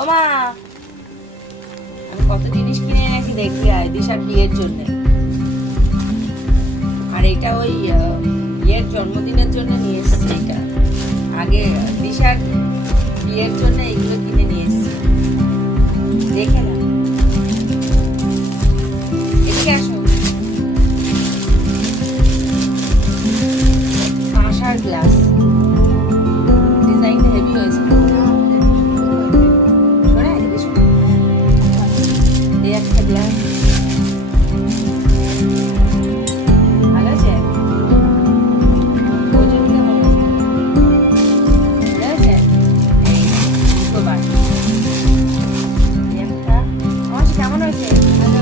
ও মা, আমি কত জিনিস কিনে এনেছি দেখবি আয় দিশার বিয়ের জন্য। আর এটা ওই ইয়ের জন্মদিনের জন্য নিয়ে এসেছি। এটা আগে দিশার বিয়ের জন্য এইগুলো কিনে নিয়ে এসেছি। দেখে না, এদিকে আসো। কাঁসার গ্লাস, ডিজাইনটা হেভি হয়েছে। এই একটা গ্লাস ভালো আছে। ওজন কেমন হয়েছে? ভালো আছে। এই দুটোবার একটা আমার কেমন হয়েছে? ভালো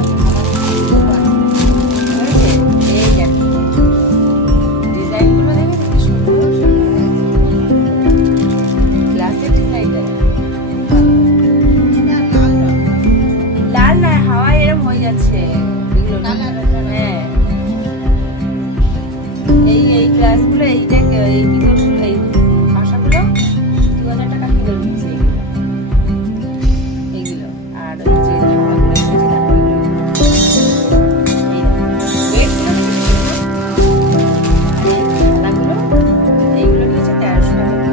হয়েছে। এই দেখ ডিজাইনগুলো দেখে কি সুন্দর গ্লাসের ডিজাইনটা। লাল না, হাওয়া এরকম হয়ে যাচ্ছে এগুলো। হ্যাঁ, এই গ্লাসগুলো এই দেখ এই পিতলগুলো এই কাঁসাগুলো 2000 টাকা কিলো নিচ্ছে এইগুলো। আর ওই যে হাওয়াগুলো এসেছে দেখো ওয়েটগুলো। আর এই থালাগুলো এইগুলো নিয়েছে 1300 টাকা।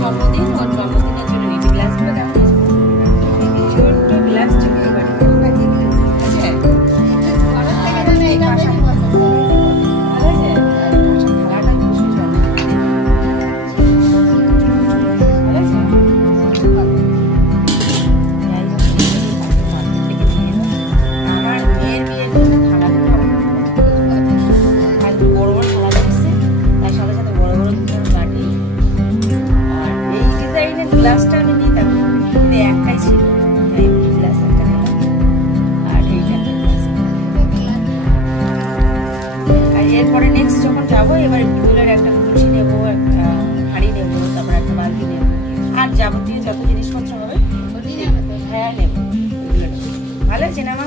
জন্মদিন ওর জন্মদিনের জন্য নিচে গ্লাসগুলো দেখো ছোট্ট গ্লাস ঠিক এবারে আছে। ভালো আছে, কাঁসার থালাটা খুব সুন্দর। ভালো আছে। আমার মেয়ের বিয়ের জন্য থালাগুলো আর বড় বড় থালা দিচ্ছে, তার সাথে সাথে বড় বড় বাটি। গ্লাসটা আমি নিতাম কিন্তু একটাই ছিল, তাই গ্লাস একটা নিলাম। আর এইটা আর এরপরে নেক্সট যখন যাবো এবার পিতলের একটা কলসি নেবো, একটা হাঁড়ি নেবো, তারপর একটা বালতি নেবো। আর যাবতীয় যত জিনিসপত্র হবে হ্যাঁ নেবো। ভালো আছে না মা?